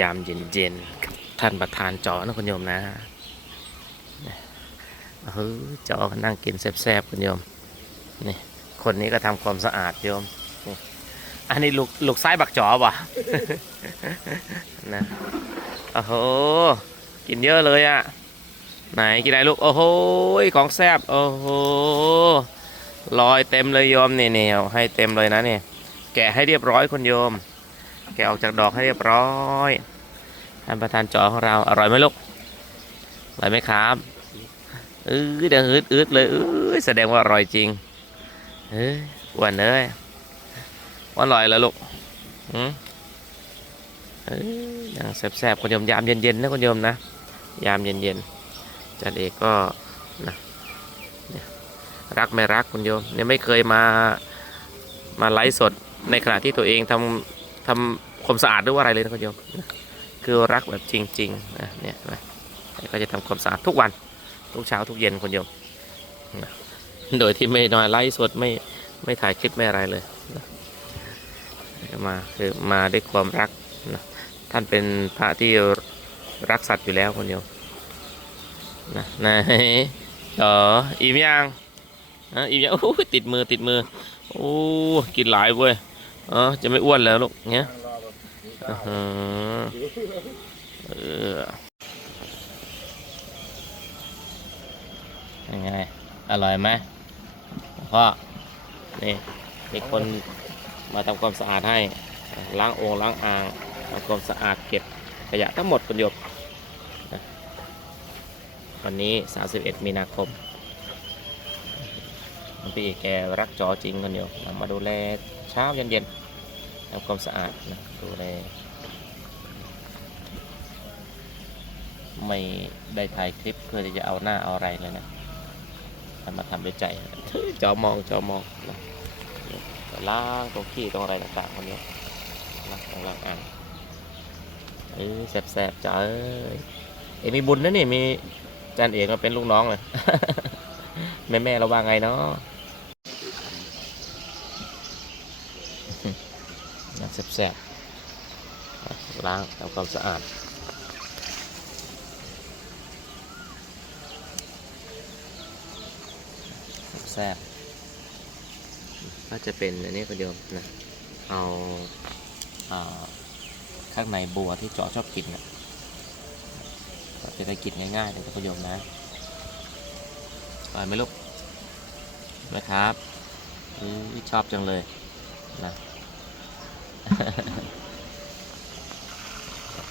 ยามเย็นๆกับท่านประธานจอนะคุณโยมนะเฮ้ยจอนั่งกินแซ่บๆคุณโยมนี่คนนี้ก็ทำความสะอาดโยมนี่อันนี้ลูกลูกไส้บักจอป่ะนะโอ้โหกินเยอะเลยอะไหนกินอะไรลูกโอ้โหของแซ่บโอ้โหลอยเต็มเลยโยมนี่นี่เอาให้เต็มเลยนะเนี่ยแกะให้เรียบร้อยคุณโยม แกะออกจากดอกให้เรียบร้อยท่านประธานจอของเราอร่อยไหมลูกอร่อยไหมครับเออเดี๋ยวอืดอืดเลยเออแสดงว่าอร่อยจริงเฮ้ยอ้วนเลยว่าอร่อยแล้วลูกอืมเอ้ยยังแซ่บๆคุณโยมยามเย็นๆนะคุณโยมนะยามเย็นๆจันเอกก็นะรักไม่รักคุณโยมเนี่ยไม่เคยมามาไลฟ์สดในขณะที่ตัวเองทำ ทำความสะอาดหรือว่าอะไรเลยนะคุณโยมคือรักแบบจริงๆนะเนี่ยนไหมก็จะทำความสะอาดทุกวัน ทุกเช้าทุกเย็นคุณโยมโดยที่ไม่นอยไลฟ์สดไม่ไม่ถ่ายคลิปไม่อะไรเลยนะมาคือมาด้วยความรักนะท่านเป็นพระที่รักสัตว์อยู่แล้วคุณโยมนะไหนต่ออิ่มยังอะอิ่มยังโอ้ติดมือติดมือโอ้กินหลายเว้ย อ๋อจะไม่อ้วนแล้วลูกเงี้ยอือเออยังไง อร่อยไหมพ่อนี่มีคนมาทำความสะอาดให้ ล้างโองล้างอ่างทำความสะอาดเก็บขยะทั้งหมดคุณโยมนะวันนี้ 31 มีนาคมพี่แกรักจอจริงกันโยมมาดูแล เช้าเย็นๆทำความสะอาดนะดูแลไม่ได้ถ่ายคลิปเพื่อที่จะเอาหน้าเอาอะไรเลยนะทำมาทำด้วยใจจอมองจอมองนะล้างตรงขี้ตรงอะไรต่างๆคนนี้นะตรงล่างอ่างเออแสบๆจ้าเอ้ยเอ้ยมีบุญนะนี่มีอาจานเอกมาเป็นลูกน้องเลย แม่แม่เราว่าไงเนาะ แซ่บๆล้างทำความสะอาดแซ่บก็จะเป็นอันนี้ก็เดียวนะเอาเอาข้างในบัวที่เจาะชอบกินนะก็จะได้กินง่ายๆเลยคุณผู้ชมนะอร่อยไหมลูกไหมครับอือชอบจังเลยนะ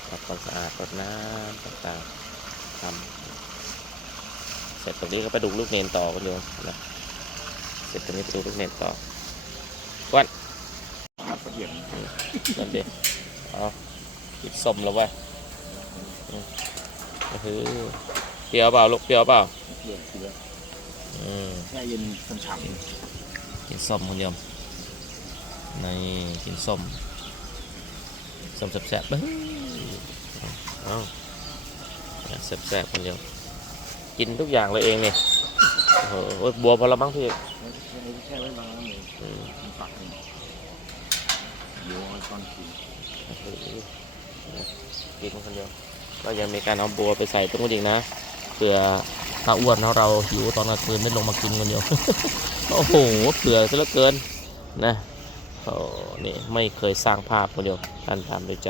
ทำความสะอาดรดน้ำต่างๆทำเสร็จตรงนี้ก็ไปดูลูกเนนต่อกันโยมนะเสร็จตรงนี้ไปดูลูกเนนต่อก้วนครับเหี่ยมนั่นดิเอากินส้มแล้วเว้ยอืมก็คือเปรี้ยวเปล่าลูกเปรี้ยวเปล่าเหี่ยมเกลืออืมแช่เย็นฉ่ำกินส้มคุณโยม นี่กินส้มส้มแซ่บๆเบ้ยเอาแซ่บๆคุณโยมกินทุกอย่างเลยเองเนี่ยโอ้โหบัวพอละมั้งพี่ๆแช่แช่ไว้บางน้ำเลยอืมมันปักเลยเดี๋ยวเอาตอนกินโอ้โหกินคนเดียวก็ยังมีการเอาบัวไปใส่ตรงนู้นอีกนะเผื่อตาอ้วนของเราหิวตอนกลางคืนได้ลงมากินคนเดียว โอ้โหเผื่อซะเหลือเกินนะ โอ้นี่ไม่เคยสร้างภาพคนเดียวท่านทำด้วยใจ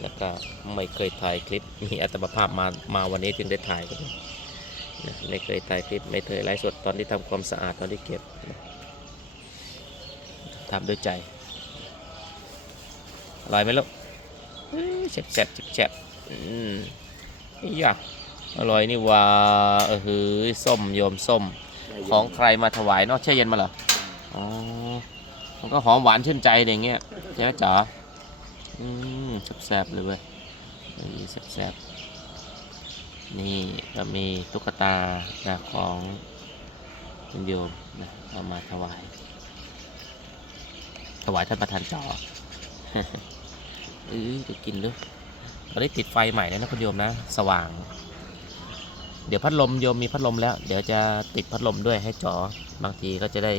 แล้วก็ไม่เคยถ่ายคลิป มีอัตภาพมา มาวันนี้จึงได้ถ่ายกันนะไม่เคยถ่ายคลิป ไม่เคยไลฟ์สดตอนที่ทำความสะอาดตอนที่เก็บนะทำด้วยใจ อร่อยไหมลูกเอ้ยแซ่บแซ่บจิบแซ่บอืมอีหยะอร่อยนี่ว่าเออหือส้มโยมส้ม ของใครมาถวายนอกแช่เย็นมาเหรออ๋อ มันก็หอมหวานชื่นใจอย่างเงี้ยใช่ไหมจ๋าอืมแซ่บๆเลยเว้ยนี่แซ่บๆนี่ก็มีตุ๊กตานะของคุณโยมนะเอามาถวาย ถวายท่านประธานจอเออจะกินด้วยตอนนี้ติดไฟใหม่เลยนะคุณโยมนะ สว่าง เดี๋ยวพัดลมโยมมีพัดลมแล้ว เดี๋ยวจะติดพัดลมด้วยให้จอบางทีก็จะได้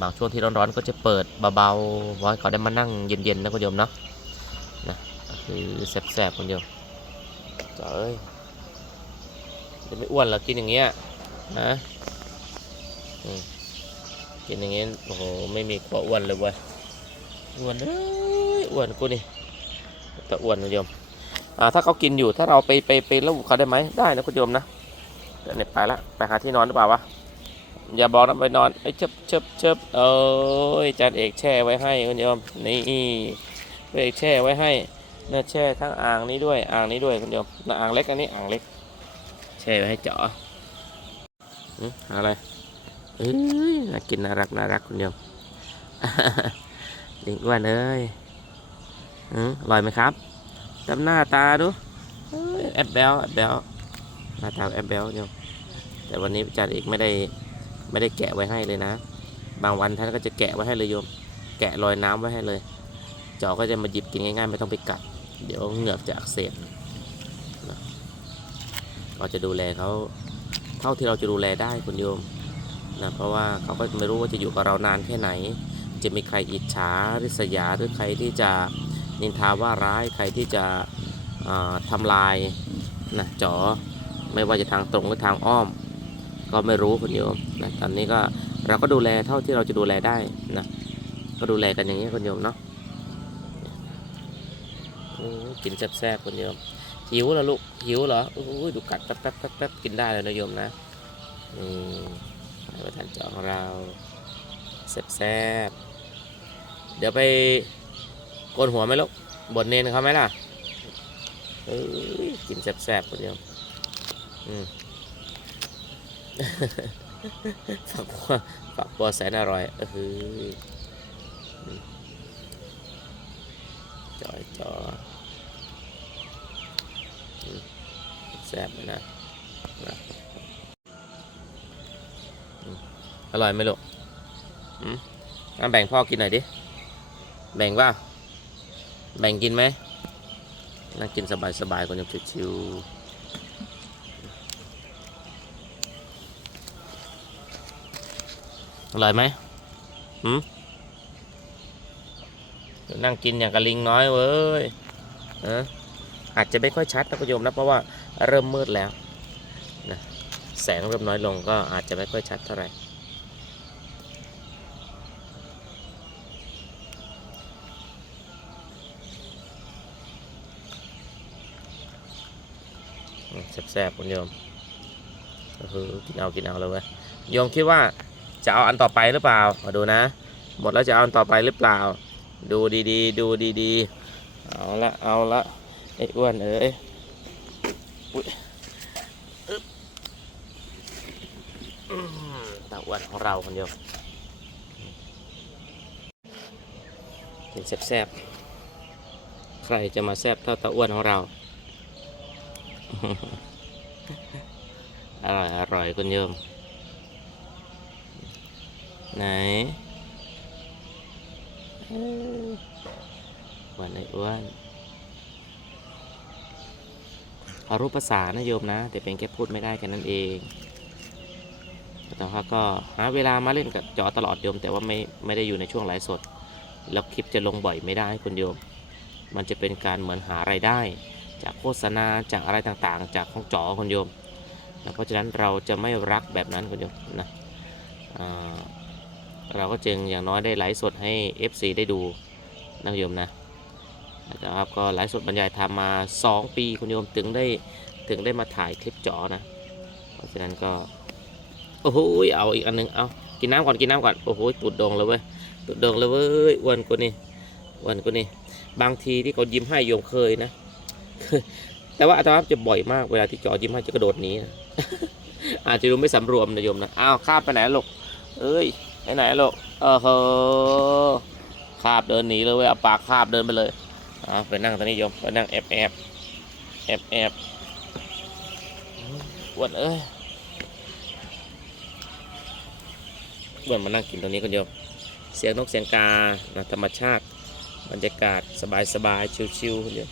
บางช่วงที่ร้อนๆก็จะเปิดเบาๆไว้เขาได้มานั่งเย็นๆนะคุณโยมเนาะนะคือแซ่บๆคนเดียวจ๋าเอ้ยจะไม่อ้วนหรอกินอย่างเงี้ยฮะกินอย่างเงี้ยโอ้โหไม่มีกลัวอ้วนเลยเว้ยอ้วนเอ้ยอ้วนกูนี่แต่อ้วนคุณโยมอ่าถ้าเขากินอยู่ถ้าเราไปไปไปแล้วเขาได้ไหมได้นะคุณโยมนะเนี่ยไปละไปหาที่นอนหรือเปล่าวะ อย่าบอกนะไปนอนไอ้เชิบเชิบเชิบเอ้ยจานเอกแช่ไว้ให้คุณโยมนี่เอกแช่ไว้ให้เนื้อแช่ทั้งอ่างนี้ด้วยอ่างนี้ด้วยคุณโยมน่ะอ่างเล็กอันนี้อ่างเล็ก แช่ไว้ให้เจาะอะไรเอ้ยน่ากินน่ารักน่ารักคุณโยมลิงอ้วนเอ้ยอืมอร่อยไหมครับจำหน้าตาดูแอบเบลแอบเบลหน้าตาแอบเบลโยมแต่วันนี้อาจารย์เอกไม่ได้ ไม่ได้แกะไว้ให้เลยนะ บางวันท่านก็จะแกะไว้ให้เลยโยม แกะลอยน้ำไว้ให้เลยเจาะก็จะมาหยิบกินง่ายๆ ไม่ต้องไปกัด เดี๋ยวเหงือกจะอักเสบนะเราจะดูแลเขาเท่าที่เราจะดูแลได้คุณโยมนะเพราะว่าเขาก็ไม่รู้ว่าจะอยู่กับเรานานแค่ไหน จะมีใครอิจฉาริษยาหรือใครที่จะนินทาว่าร้ายใครที่จะอ่าทำลายนะจอไม่ว่าจะทางตรงหรือทางอ้อม ก็ไม่รู้คุณโยมนะตอนนี้ก็เราก็ดูแลเท่าที่เราจะดูแลได้นะก็ดูแลกันอย่างนี้คุณโยมเนาะกินแซ่บๆคุณโยมหิวเหรอลูกหิวเหรอโอ้ยดูกัดแป๊บแป๊บแป๊บกินได้เลยนะโยมนะนี่ประทานเจอของเราแซ่บๆเดี๋ยวไปโกนหัวไหมลูกบนเนนเขาไหมล่ะเอ้ยกินแซ่บๆคุณโยมอืม ฝักบัวฝักบัวแสนอร่อยเออหืออืมจอยจออืมแซ่บเลยนะนะอืมอร่อยไหมลูกอืมงั้นแบ่งพ่อกินหน่อยดิ แบ่งว่า แบ่งกินไหมนั่งกินสบายๆคนยังชิวๆ อร่อยไหมหืมนั่งกินอย่างกระลิงน้อยเว้ยเอออาจจะไม่ค่อยชัดนะคุณโยมนะเพราะว่าเริ่มมืดแล้วนะแสงเริ่มน้อยลงก็อาจจะไม่ค่อยชัดเท่าไหร่แซ่บๆคุณโยมก็คือกินเอากินเอาเลยเว้ยโยมคิดว่า จะเอาอันต่อไปหรือเปล่า มาดูนะ หมดแล้วจะเอาอันต่อไปหรือเปล่า ดูดีๆ ดูดีๆ เอาละ เอาละ ไอ้อ้วนเอ้ยอุ๊ยอึ๊บอืมตาอ้วนของเราคนเดียวกินแซ่บๆ ใครจะมาแซ่บเท่าตาอ้วนของเรา อร่อย อร่อยคุณโยม ไหนเอ้ยอ้วนไอ้อ้วนเอารูปภาษานะโยมนะ แต่เป็นแค่พูดไม่ได้แค่นั้นเองแต่ว่าก็หาเวลามาเล่นกับจอตลอดโยม แต่ว่าไม่ไม่ได้อยู่ในช่วงไลฟ์สด แล้วคลิปจะลงบ่อยไม่ได้คุณโยม มันจะเป็นการเหมือนหารายได้ จากโฆษณาจากอะไรต่างๆ จากของจอคุณโยม เพราะฉะนั้นเราจะไม่รักแบบนั้นคุณโยมนะอ่า เราก็จึงอย่างน้อยได้ไลฟ์สดให้ FC ได้ดูนะคุณโยมนะนะครับก็ไลฟ์สดบรรยายธรรมมา 2 ปีคุณโยมถึงได้ถึงได้มาถ่ายคลิปจอนะ เพราะฉะนั้นก็โอ้โหเอาอีกอันหนึงเอากินน้ำก่อนกินน้ำก่อนโอ้โหตุดดงเลยเว้ยตุดดงเลยเว้ยอ้วนกว่านี่อ้วนกว่านี่บางทีที่เขายิ้มให้โยมเคยนะแต่ว่าอาตมาจะบ่อยมากเวลาที่จอยิ้มให้จะกระโดดหนีนะอาจจะดูไม่สำรวมนะโยมนะอ้าวข้าไปไหนลูกเอ้ย ไปไหนลูกเออเฮอคาบเดินหนีเลยเว้ยเอาปากคาบเดินไปเลยอ่าไปนั่งตรงนี้โยมไปนั่งแอบแอบแอบแอบวนเอ้ยวนมานั่งกินตรงนี้กันโยมเสียงนกเสียงกานะธรรมชาติบรรยากาศสบายสบายๆชิวๆคนเดียว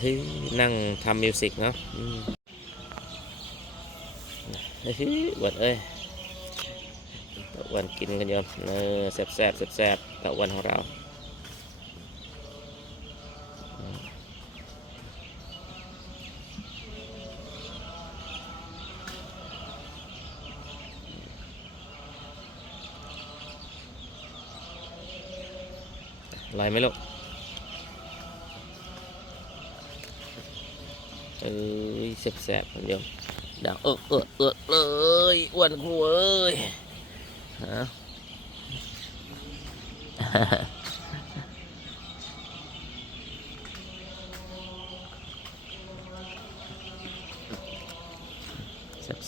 เฮ้ยนั่งทำมิวสิกเนาะเฮ้ยวันเอ้ย วันกินกันโยมเออแซ่บแซ่บแซ่บแซ่บตะวันของเราลอยไหมลูกเอ้ยแสบๆคุณโยมดังเออเออเออเลยอ้วนหัวเอ้ย แ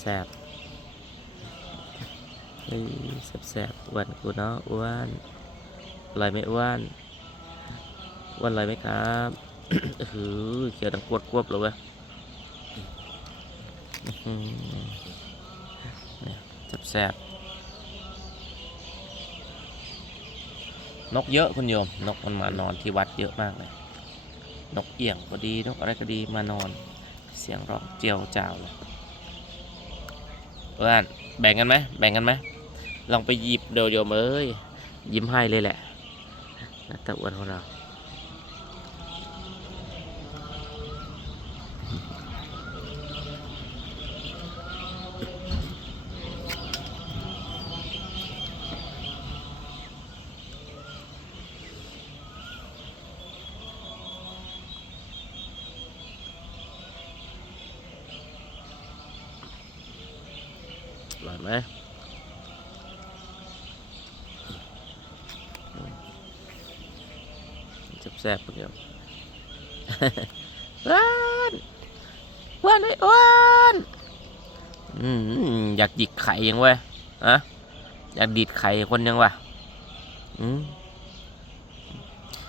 สบๆเฮ้ยแสบๆอ้วนกูเนาะอ้วนอร่อยไหมอ้วนอ้วนอร่อยไหมครับเออเขียวดังกวดกวบเลยเว้ยอื้อหือเนี่ยแสบๆ นกเยอะคุณโยม นกมันมานอนที่วัดเยอะมากเลย นกเอี่ยงก็ดี นกอะไรก็ดีมานอน เสียงร้องเจียวจ้าวเลยเพื่อนแบ่งกันไหมแบ่งกันไหมลองไปหยิบเดี๋ยวโยมเอ้ยยิ้มให้เลยแหละนะตะอ้วนของเรา ไหมแซ่บๆเดียวอ้วนอ้วนเลยอ้วนอืมอยากหยิกไข่ยังเว้ยอะอยากดีดไข่คนยังวะอืม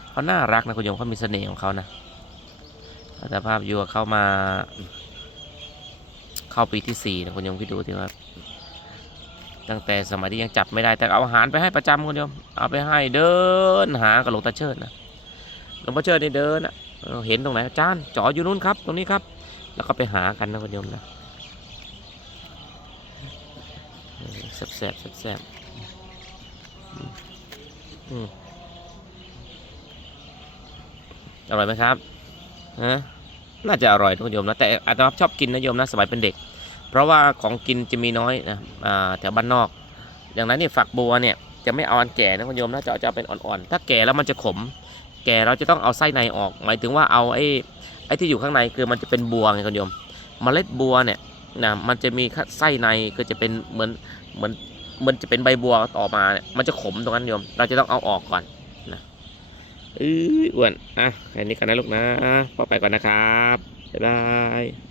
เขาน่ารักนะคุณโยมเขามีเสน่ห์ของเขานะแต่ภาพอยัวเข้ามา เข้าปีที่สี่นะคุณโยมคิดดูที่ว่า ตั้งแต่สมัยที่ยังจับไม่ได้ แต่เอาอาหารไปให้ประจำคนเดียวเอาไปให้เดินหากับหลวงตาเชิดนะหลวงพ่อเชิดนี่เดินอะเห็นตรงไหนอาจารย์จ่ออยู่นู้นครับ ตรงนี้ครับ แล้วก็ไปหากันนะคุณโยมนะแซ่บแซ่บแซ่บอร่อยไหมครับฮะน่าจะอร่อยนะคุณโยมนะแต่อาตมาชอบกินนะโยมนะสมัยเป็นเด็ก เพราะว่าของกินจะมีน้อยนะแถวบ้านนอก อย่างนั้นเนี่ยฝักบัวเนี่ยจะไม่เอาอันแก่นะคุณโยมนะจะเอาจะเป็นอ่อนๆ ถ้าแก่แล้วมันจะขม แก่เราจะต้องเอาไส้ในออก หมายถึงว่าเอาไอ้ไอ้ที่อยู่ข้างในคือมันจะเป็นบัวไงคุณโยมเมล็ดบัวเนี่ยนะมันจะมีไส้ในก็จะเป็นเหมือนเหมือนมันจะเป็นใบบัวต่อมาเนี่ยมันจะขมตรงนั้นโยม เราจะต้องเอาออกก่อนนะเอ้ยอ้วนอะแค่นี้กันนะลูกนะพ่อไปก่อนนะครับบ๊ายบาย